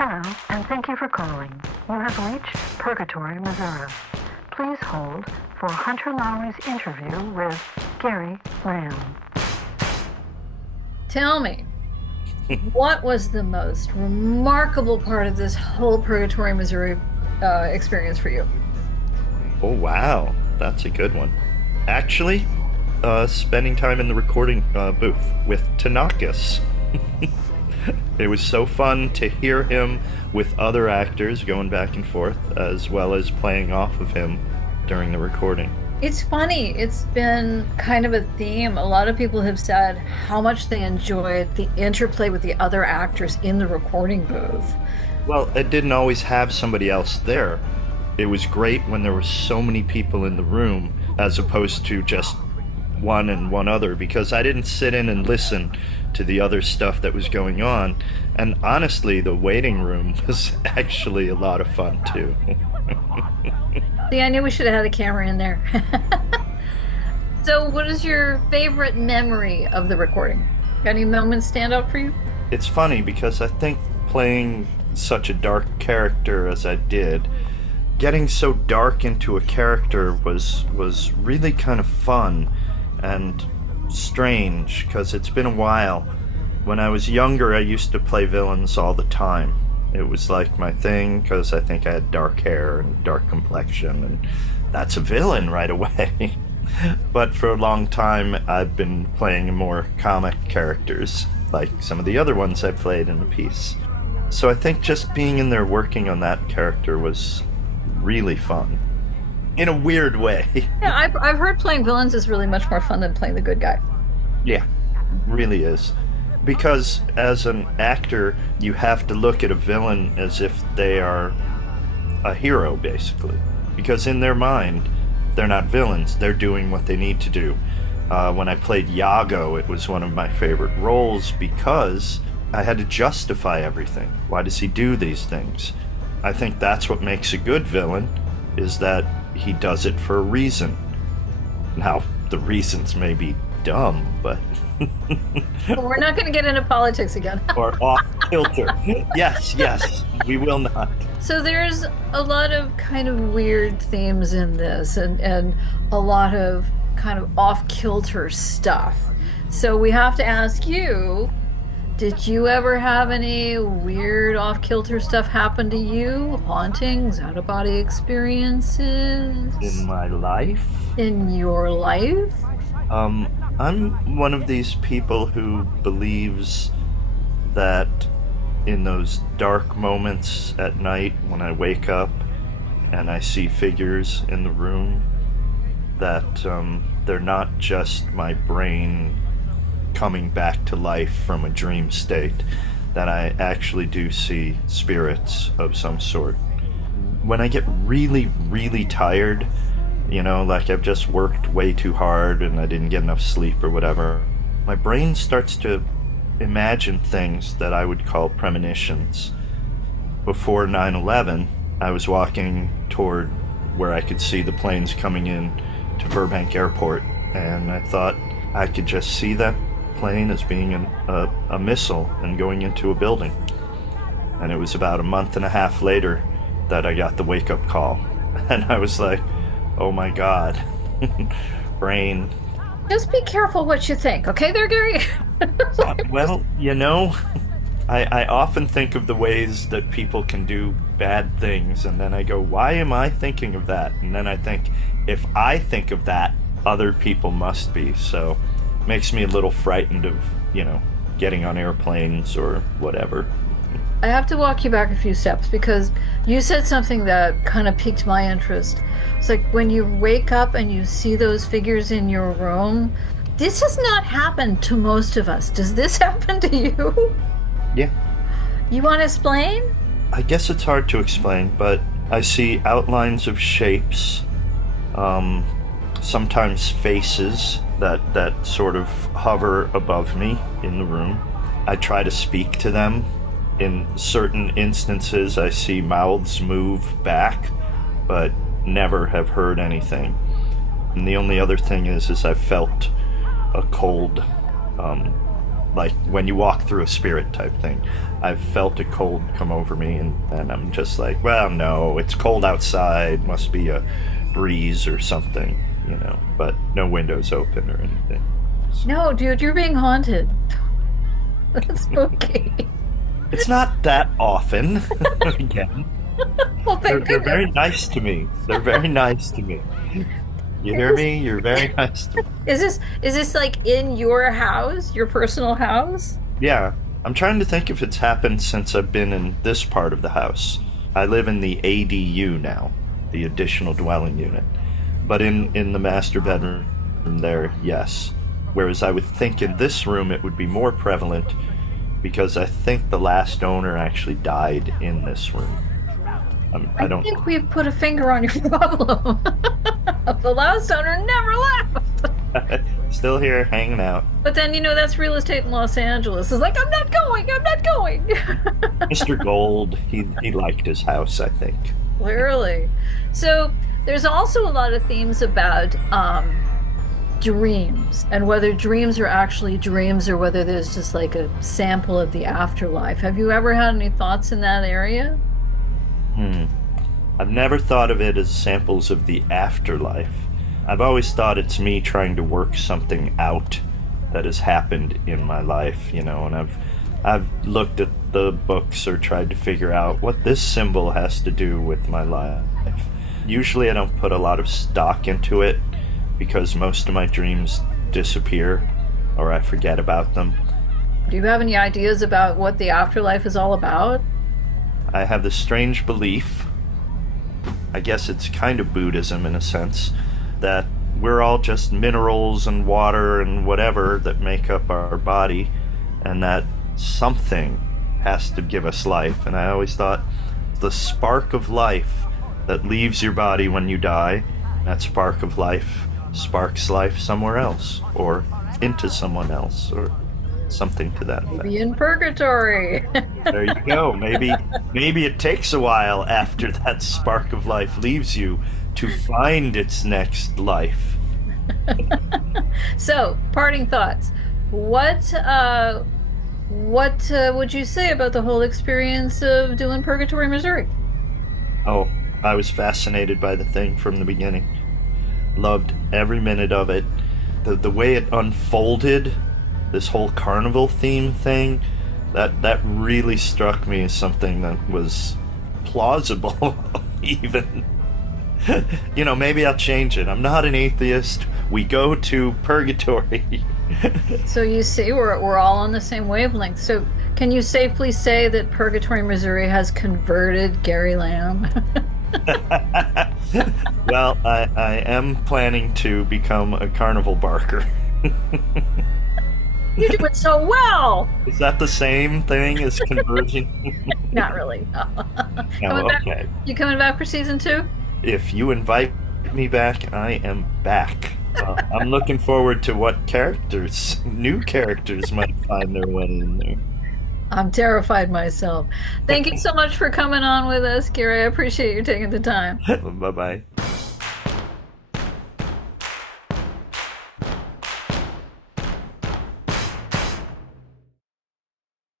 Hello, and thank you for calling. You have reached Purgatory, Missouri. Please hold for Hunter Lowry's interview with Gary Lamb. Tell me, what was the most remarkable part of this whole Purgatory, Missouri experience for you? Oh, wow. That's a good one. Actually, spending time in the recording booth with Tanakis. It was so fun to hear him with other actors going back and forth, as well as playing off of him during the recording. It's funny. It's been kind of a theme. A lot of people have said how much they enjoyed the interplay with the other actors in the recording booth. Well, it didn't always have somebody else there. It was great when there were so many people in the room, as opposed to just one and one other, because I didn't sit in and listen to the other stuff that was going on. And honestly, the waiting room was actually a lot of fun too. See, I knew we should have had a camera in there. So, what is your favorite memory of the recording? Got any moments stand out for you? It's funny because I think playing such a dark character as I did, getting so dark into a character was really kind of fun and strange, because it's been a while. When I was younger, I used to play villains all the time. It was like my thing, because I think I had dark hair and dark complexion, and that's a villain right away. But for a long time, I've been playing more comic characters, like some of the other ones I played in the piece. So I think just being in there working on that character was really fun. In a weird way. Yeah, I've heard playing villains is really much more fun than playing the good guy. Yeah, really is. Because as an actor, you have to look at a villain as if they are a hero, basically. Because in their mind, they're not villains. They're doing what they need to do. When I played Iago, it was one of my favorite roles because I had to justify everything. Why does he do these things? I think that's what makes a good villain, is that he does it for a reason. Now, the reasons may be dumb, but... Well, we're not going to get into politics again. Or off kilter. Yes, we will not. So there's a lot of kind of weird themes in this, and a lot of kind of off-kilter stuff. So we have to ask you, did you ever have any weird off-kilter stuff happen to you? Hauntings, out-of-body experiences? In my life? In your life? I'm one of these people who believes that in those dark moments at night when I wake up and I see figures in the room, that they're not just my brain coming back to life from a dream state, that I actually do see spirits of some sort. When I get really, really tired, like I've just worked way too hard and I didn't get enough sleep or whatever, my brain starts to imagine things that I would call premonitions. Before 9/11, I was walking toward where I could see the planes coming in to Burbank Airport, and I thought I could just see that plane as being a missile and going into a building. And it was about a month and a half later that I got the wake-up call. And I was like, oh my God, brain. Just be careful what you think, okay there, Gary? Well, I often think of the ways that people can do bad things, and then I go, why am I thinking of that? And then I think, if I think of that, other people must be. So it makes me a little frightened of, getting on airplanes or whatever. I have to walk you back a few steps because you said something that kind of piqued my interest. It's like when you wake up and you see those figures in your room, this has not happened to most of us. Does this happen to you? Yeah. You want to explain? I guess it's hard to explain, but I see outlines of shapes, sometimes faces that sort of hover above me in the room. I try to speak to them. In certain instances, I see mouths move back, but never have heard anything. And the only other thing is I felt a cold like when you walk through a spirit type thing. I've felt a cold come over me, and I'm just like, well, no, it's cold outside, must be a breeze or something, but no windows open or anything. No, dude, you're being haunted. That's spooky. It's not that often. Again, Well, they're thank very goodness. nice to me. They're very nice to me. You hear me? You're very nice to me. Is this like in your house, your personal house? Yeah, I'm trying to think if it's happened since I've been in this part of the house. I live in the ADU now, the additional dwelling unit. But in the master bedroom there, yes. Whereas I would think in this room it would be more prevalent because I think the last owner actually died in this room. I I don't. think we've put a finger on your problem. The last owner never left. Still here, hanging out. But then, that's real estate in Los Angeles. It's like, I'm not going, I'm not going. Mr. Gold, he liked his house, I think. Clearly. So there's also a lot of themes about dreams and whether dreams are actually dreams or whether there's just like a sample of the afterlife. Have you ever had any thoughts in that area? I've never thought of it as samples of the afterlife. I've always thought it's me trying to work something out that has happened in my life, and I've looked at the books or tried to figure out what this symbol has to do with my life. Usually I don't put a lot of stock into it because most of my dreams disappear or I forget about them. Do you have any ideas about what the afterlife is all about? I have this strange belief, I guess it's kind of Buddhism in a sense, that we're all just minerals and water and whatever that make up our body, and that something has to give us life. And I always thought the spark of life that leaves your body when you die, that spark of life sparks life somewhere else or into someone else or something to that effect. Maybe in purgatory. There you go. Maybe it takes a while after that spark of life leaves you to find its next life. So, parting thoughts. What would you say about the whole experience of doing Purgatory, Missouri? Oh, I was fascinated by the thing from the beginning. Loved every minute of it. The way it unfolded, this whole carnival theme thing, that really struck me as something that was plausible, even. Maybe I'll change it. I'm not an atheist. We go to purgatory. So you see, we're all on the same wavelength. So can you safely say that Purgatory, Missouri has converted Gary Lamb? Well, I am planning to become a carnival barker. You do it so well. Is that the same thing as conversion? Not really. No. No, okay. You coming back for season 2? If you invite me back, I am back. I'm looking forward to what new characters might find their way in there. I'm terrified myself. Thank you so much for coming on with us, Gary. I appreciate you taking the time. Bye-bye.